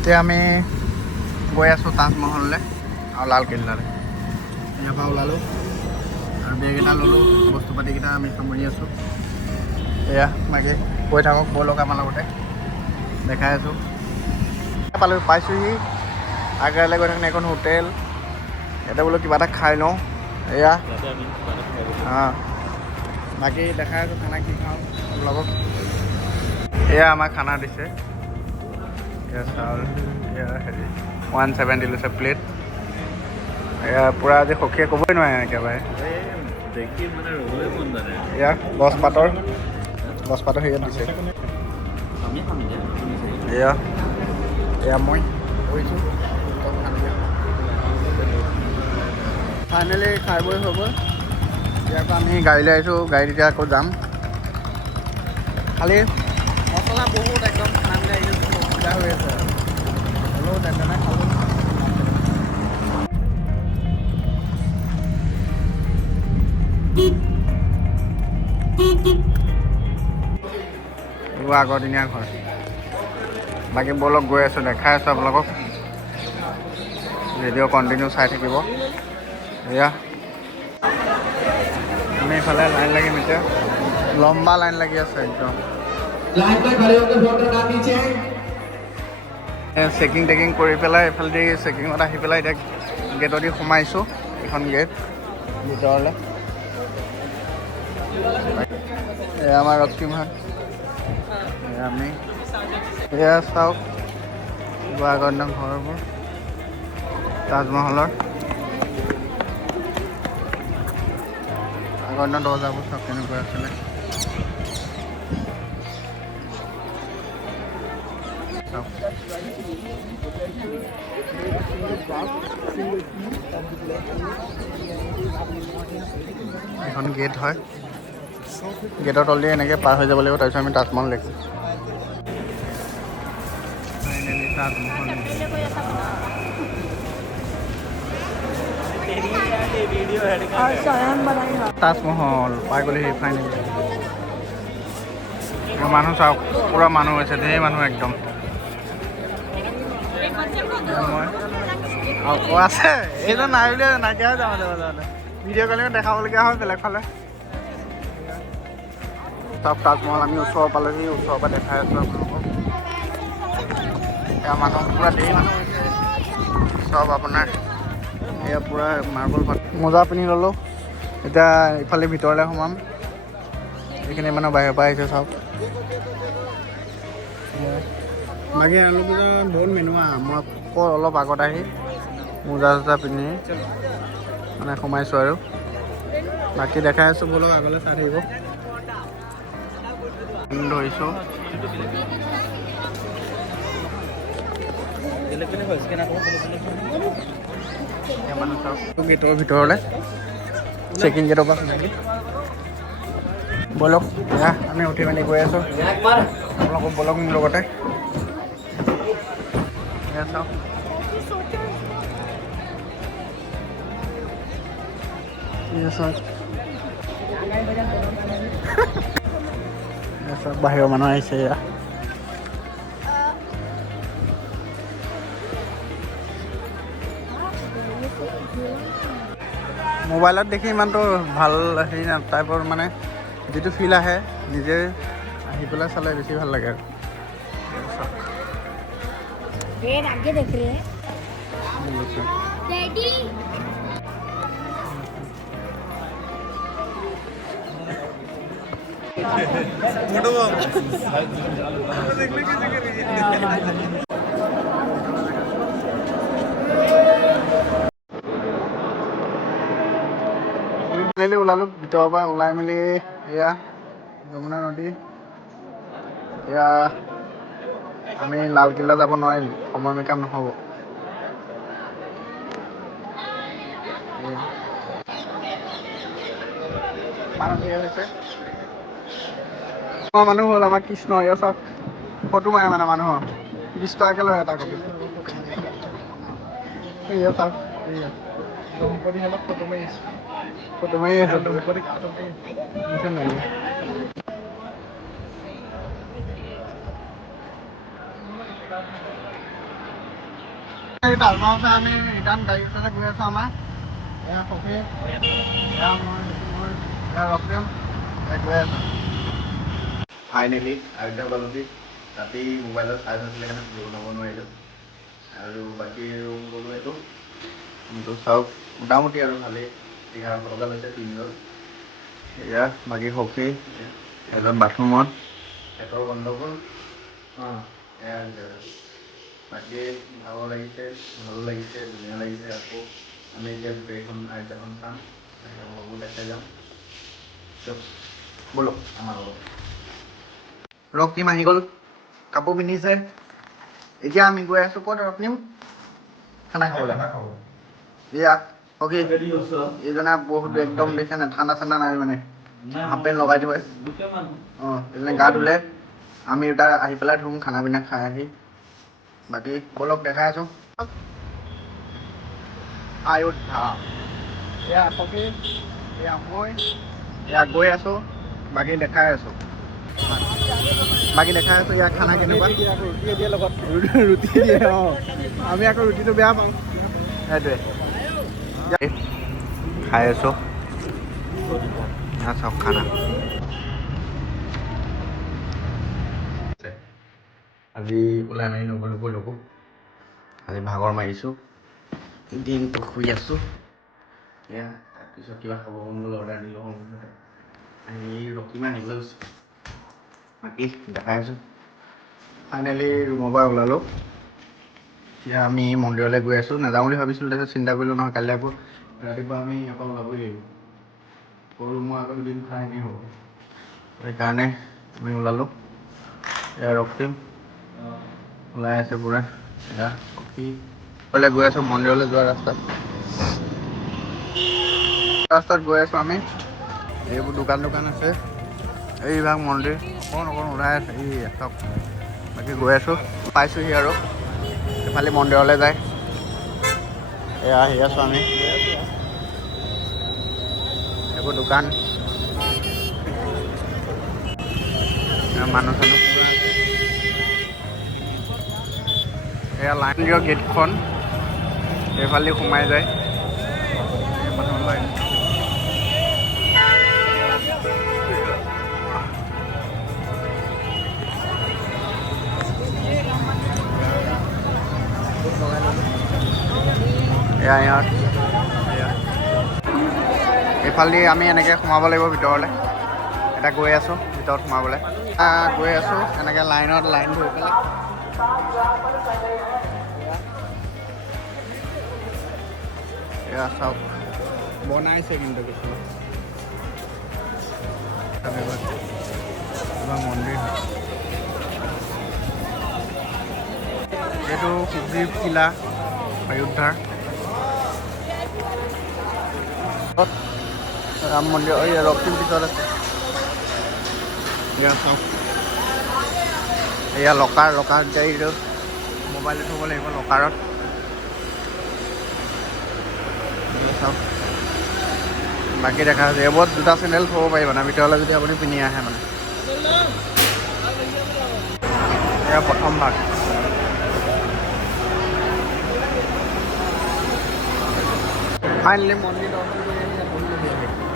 এতিয়া আমি গৈ আছোঁ তাজমহললৈ আৰু লালকিল্লালৈ। ইয়াৰ পৰা ওলালোঁ আৰু বেগ এটা ল'লোঁ, বস্তু পাতিকেইটা আমি সামৰি আছোঁ। এয়া বাকী গৈ থাকক ব'লক আমাৰ লগতে, দেখাই আছোঁ। পাইছোঁহি আগ্ৰালৈ গৈ থাকোঁতে এখন হোটেল, ইয়াতে বোলো কিবা এটা খাই লওঁ। এয়া বাকী দেখাই আছোঁ খানা কি খাওঁ লগত। এয়া আমাৰ খানা দিছে, এয়া চাউল, এয়া হেৰি 170 লৈছে প্লেট। এয়া পূৰা আজি সখীয়ে ক'বই নোৱাৰে একেবাৰে। এয়া গছপাতৰ হেৰিয়াত দিছে। এয়া এয়া মই কৈছোঁ ফাইনেলি খাই বৈ হৈ গ'ল। ইয়াৰ পৰা আমি গাড়ীলৈ আহিছোঁ, গাড়ীত এতিয়া আকৌ যাম। খালি মছলা বহুত একদম খানাবিলাক আহিছে, বহুত অসুবিধা হৈ আছে। হ'লেও তেনে খালোঁ। এইবোৰ আগৰ দিনীয়া ঘৰ। বাকী ব'লক গৈ আছোঁ, দেখাই আছোঁ আপোনালোকক। ভিডিঅ' কণ্টিনিউ চাই থাকিব। এয়া আমি এইফালে লাইন লাগিম এতিয়া, লম্বা লাইন লাগি আছে একদম। চেকিং টেকিং কৰি পেলাই এইফালেদি চেকিঙত আহি পেলাই এতিয়া গেটত দি সোমাইছোঁ, এখন গেট ভিতৰলৈ। এয়া আমাৰ ৰক্তিমহাট, এয়া আমি। এয়া চাওক আগৰ দিনৰ ঘৰবোৰ তাজমহলৰ। আগৰ দিনৰ দৰ্জাবোৰ চাওক কেনেকুৱা আছিলে। এখন গেট হয়, গেটৰ তলেদি এনেকৈ পাৰ হৈ যাব লাগিব, তাৰপিছত আমি তাজমহল দেখিম। ফাইনেলি তাজমহল। তাজমহল পাই গ'লেহি ফাইনেলি। মানুহ চাওক, পূৰা মানুহ হৈছে, ধেৰ মানুহ একদম। মই আকৌ আছে এইজন নাই বুলি নাইকিয়া হৈ যাওঁ যাওঁতে ভিডিঅ' কলিঙত দেখাবলগীয়া হয় বেলেগ ফালে। চব তাজমহল আমি ওচৰৰ পালেহি, ওচৰৰ পৰা দেখাই আছোঁ আপোনালোকক। এয়া মানুহ পূৰা ধেৰ মানুহ হৈছে চব আপোনাৰ। এয়া পূৰা মাৰ্বল মোজা পিন্ধি ল'লোঁ। এতিয়া ইফালে ভিতৰলৈ সোমাম। এইখিনি মানুহ বাহিৰৰ পৰা আহিছে চাওক। বাকী এওঁলোক বহুত মিনোৱা, মই আকৌ অলপ আগত আহি মোজা চোজা পিন্ধি মানে সোমাইছোঁ আৰু। বাকী দেখাই আছোঁ ব'লক, আগলৈ চাই থাকিব। ধৰিছোঁ গেটৰ ভিতৰলৈ, চেকিং গেটৰ পৰা ব'লক। এয়া আমি উঠি মেলি গৈ আছোঁ, আপোনালোকক ব'লক মোৰ লগতে। এয়া চাওক বাহিৰৰ মানুহ আহিছে। এয়া মোবাইলত দেখি ইমানটো ভাল হেৰি টাইপৰ মানে যিটো ফিল আহে, নিজে আহি পেলাই চালে বেছি ভাল লাগে আৰু। ওলালোঁ ভিতৰৰ পৰা ওলাই মেলি। এয়া যমুনা নদী। এতিয়া আমি লালকিল্লা যাব নোৱাৰিম, সময় মেকআপ নহ'ব। মানুহ হ'ল আমাৰ কৃষ্ণ। এয়া চাওক ফটো মাৰে মানে মানুহৰ 20 টকাকৈ লয় এটা কপি। এয়া চাওক দম্পতি হালত ফটো মাৰি আছোঁ, ফটো মাৰি আছোঁ দম্পতি। তালমাওতে আমি ৰিটাৰ্ণ গাড়ী ওচৰতে গৈ আছোঁ আমাৰ এয়া সখী এয়া মই এয়া ৰক্তিম গৈ আছোঁ ফাইনেলি আয়োধ্যা পালোহি ৰাতি মোবাইলত চাৰ্জ নাছিলে কাৰণে ভিডিঅ' বনাব নোৱাৰিলোঁ আৰু বাকী ৰুম গ'লোঁ এইটো কিন্তু চাওক মোটামুটি আৰু ভালেই 1100 টকা লৈছে 3 জন এয়া বাকী সখী এজন বাথৰুমত পেটৰ গণ্ডগোল এয়া বাকী ভাগৰ লাগিছে ভালো লাগিছে ধুনীয়া লাগিছে আকৌ আমি এতিয়া গোটেইখন আয়োজন চাম লগো দেখাই যাম ব'লক আমাৰ লগত ৰক্তিম আহি গ'ল কাপোৰ পিন্ধিছে এতিয়া আমি গৈ আছোঁ ক'ত ৰক্তিম খানা খাবলৈ এয়া সখী এইজনা বহুত একদম দেখিছে নাই ঠাণ্ডা ঠাণ্ডা নাই মানে হাফ পেণ্ট লগাই থৈ এইজনে গা ধুলে আমি দুটা আহি পেলাই ধুম খানা পিনা খাই আহি বাকী ব'লক দেখাই আছোঁ আয়োধ্যা এয়া সখী এয়া মই এয়া গৈ আছোঁ বাকী দেখাই আছোঁ ইয়াৰ খানা কেনেকুৱা ৰুটি দিয়ে লগত ৰুটি দিয়ে আমি আকৌ ৰুটিটো বেয়া পাওঁ সেইটোৱে খাই আছোঁ চব খানা আজি ওলাই মাৰি নগ'লোঁ লগো আজি ভাগৰ মাৰিছোঁ দিনটো শুই আছোঁ এয়া তাৰপিছত কিবা খাব মন গ'ল অৰ্ডাৰ দিলোঁ আহি ৰক্তিমে আনিবলৈ গৈছোঁ বাকী দেখাই আছোঁ ফাইনেলি ৰুমৰ পৰা ওলালোঁ এতিয়া আমি মন্দিৰলৈ গৈ আছোঁ নাযাওঁ বুলি ভাবিছিলোঁ তাৰপিছত চিন্তা কৰিলোঁ নহয় কাইলৈ আকৌ ৰাতিপুৱা আমি ইয়াৰ পৰা ওলাবই লাগিব সৰু মই আকৌ দুদিন খাই এনেই হ'ব সেইকাৰণে আমি ওলালোঁ এয়া ৰক্তিম ওলাই আছে পূৰা এয়া সখী গৈ আছোঁ মন্দিৰলৈ যোৱা ৰাস্তাত গৈ আছোঁ আমি এইবোৰ দোকান আছে এইভাগ মন্দিৰ অকণ ওলাই আছে এই চব বাকী গৈ আছোঁ পাইছোঁহি আৰু এইফালে মন্দিৰলৈ যায় এয়া আহি আছোঁ আমি এইবোৰ দোকান মানুহ চানুহ এয়া লাইন দিয়া গেটখন এইফালে সোমাই যায় এইফালেদি আমি এনেকৈ সোমাব লাগিব ভিতৰলৈ এতিয়া গৈ আছোঁ ভিতৰত সোমাবলৈ গৈ আছোঁ এনেকৈ লাইন ধৰি পেলাই এয়া চাওক বনাইছে কিন্তু কিছুমান মন্দিৰ এইটো সুগ্ৰীৱ কিলা অযোধ্যাৰ ৰাম মন্দিৰ এই ৰক্তিম পিছত আছে এয়া চাওক এয়া লকাৰ এইটো মোবাইলত থ'ব লাগিব লকাৰত চাওক বাকী দেখা হৈছে এইবোৰত দুটা চেনেল থ'ব পাৰিব মানে ভিতৰলৈ যদি আপুনি পিন্ধি আহে মানে এয়া প্ৰথম ভাগ ফাইনেলি মন্দিৰ দৰ্শন কৰি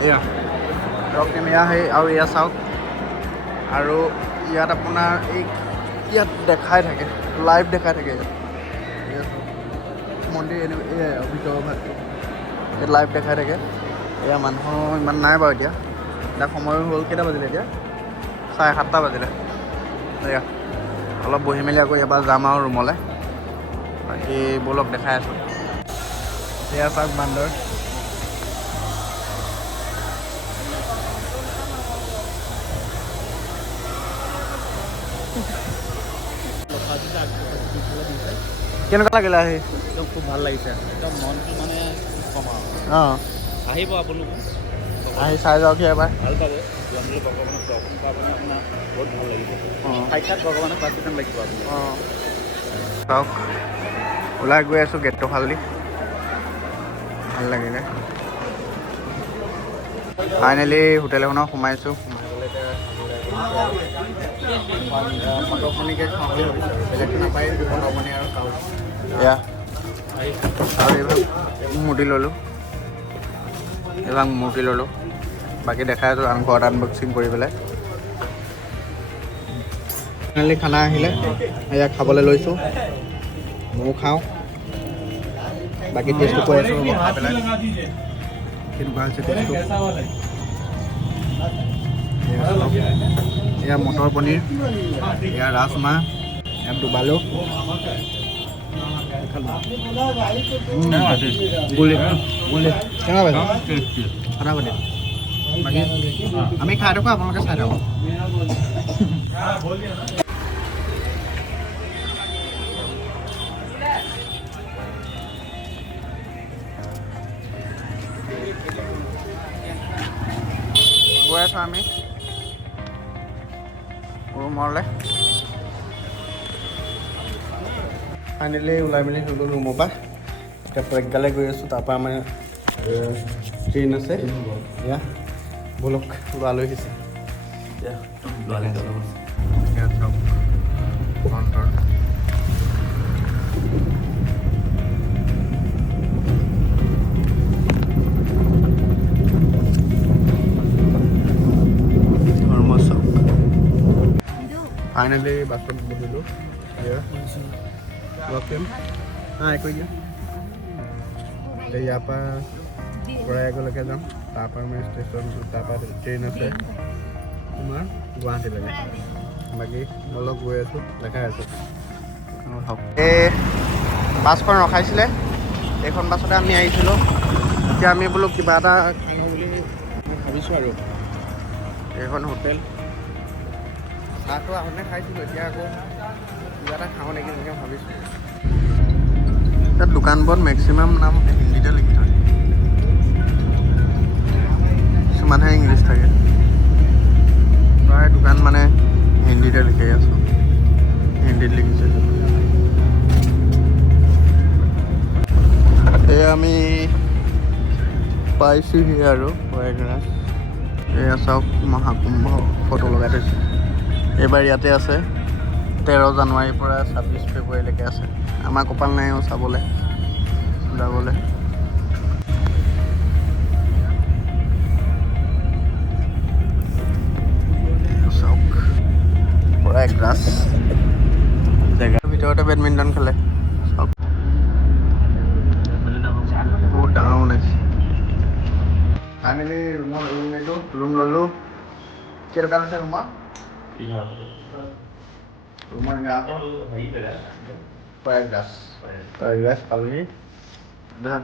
এয়া ৰক্তিম এয়া সেই আৰু এয়া চাওক আৰু ইয়াত আপোনাৰ ইয়াত দেখাই থাকে লাইভ দেখাই থাকে মন্দিৰ এয়া ভিতৰৰ ভাগটো ইয়াত লাইভ দেখাই থাকে এয়া মানুহ ইমান নাই বাৰু এতিয়া সময়ো হ'ল কেইটা বাজিলে এতিয়া 7:30 বাজিলে এয়া অলপ বহি মেলি আকৌ এবাৰ যাম আৰু ৰুমলৈ বাকী ব'লক দেখাই আছোঁ এয়া চাওক বান্দৰ কেনেকুৱা লাগিলে আহি একদম খুব ভাল লাগিছে একদম মনটো মানে কমা আহিব আপোনালোকে আহি চাই যাওকহি এবাৰ ভাল পাব যোৱানলৈ ভগৱানক দৰ্শন কৰা মানে আপোনাৰ বহুত ভাল লাগিছে সাক্ষাৎ ভগৱানক পাঁচ দিন লাগিব আপুনি চাওক ওলাই গৈ আছোঁ গেটটো ফালেদি ভাল লাগিলে ফাইনেলি হোটেল এখনত সোমাইছোঁ মটৰপনীকে খাওঁ বুলি ভাবিছোঁ বেলেগটো নাপায় মটৰপনী আৰু চাউল এয়া আৰু এইভাগ মূৰ্তি ল'লোঁ বাকী দেখাই আছোঁ ঘৰত আনবক্সিং কৰি পেলাই ফাইনেলি খানা আহিলে এয়া খাবলৈ লৈছোঁ ময়ো খাওঁ বাকী টেষ্টটো কৈ আছোঁ খাই পেলাই কেনেকুৱা হৈছে টেষ্টটো এয়া মটৰ পনীৰ এয়া ৰাজমাহ এয়া ডুবালো গুলি কেনেকুৱা পাইছে ফটাফটি বাকী আমি খাই থাকোঁ আপোনালোকে চাই থাকক গৈ আছোঁ আমি ৰুমলৈ ফাইনেলি ওলাই মেলি হৈ গ'ল ৰুমৰ পৰা এতিয়া প্ৰজ্ঞালৈ গৈ আছোঁ তাৰপৰা আমাৰ ট্ৰেইন আছে এয়া বলক ওলালৈ আহিছে ফাইনেলি বাছত বহিলোঁ কৈ দিয়া ইয়াৰ পৰা প্ৰয়াগলৈকে যাম তাৰপৰা আমি ষ্টেচন তাৰপৰা ট্ৰেইন আছে তোমাৰ গুৱাহাটীলৈকে বাকী অলপ গৈ আছোঁ দেখাই আছোঁ এই বাছখন ৰখাইছিলে এইখন বাছতে আমি আহিছিলোঁ এতিয়া আমি বোলো কিবা এটা খাওঁ বুলি ভাবিছোঁ আৰু এইখন হোটেল চাহটো আহোঁতে খাইছিলোঁ এতিয়া আকৌ কিবা এটা খাওঁ নেকি এনেকৈ ভাবিছোঁ তাত দোকানবোৰত মেক্সিমাম নাম হিন্দীতে লিখি থাকে কিছুমানহে ইংলিছ থাকে প্ৰায় দোকান মানে হিন্দীতে লিখি আছোঁ হিন্দীত লিখিছে এয়া আমি পাইছোঁহি আৰু প্ৰয়াগৰাজ এয়া চাওক মহাকুম্ভ ফটো লগাই থৈছোঁ এইবাৰ ইয়াতে আছে 13 জানুৱাৰীৰ পৰা 26 ফেব্ৰুৱাৰীলৈকে আছে আমাৰ কপাল নাই আৰু চাবলৈ যাবলৈ চাওক প্ৰয়াগৰাজ জেগাৰ ভিতৰতে বেডমিণ্টন খেলে চাওক বহুত ডাঙৰ বনাইছে ফাইনেলি ৰুম ল'লোঁ কেইটকা আছে ৰুমত प्रयागराज पालही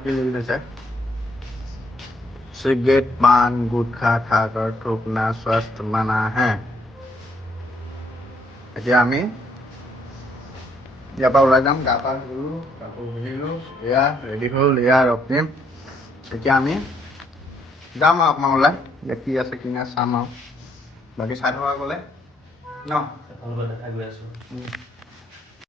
की लिखा सिगरेट पान गुटखा खाकर थूकना स्वास्थ्य मना है এতিয়া আমি ইয়াৰ পৰা ওলাই যাম গা পা ধুলোঁ কাপোৰ পিন্ধিলোঁ এয়া ৰেডি হ'ল এয়া ৰক্তিম এতিয়া আমি যাম আৰু অকণমান ওলাই এতিয়া কি আছে কি নাই চাম আৰু বাকী চাই থকা গ'লে ন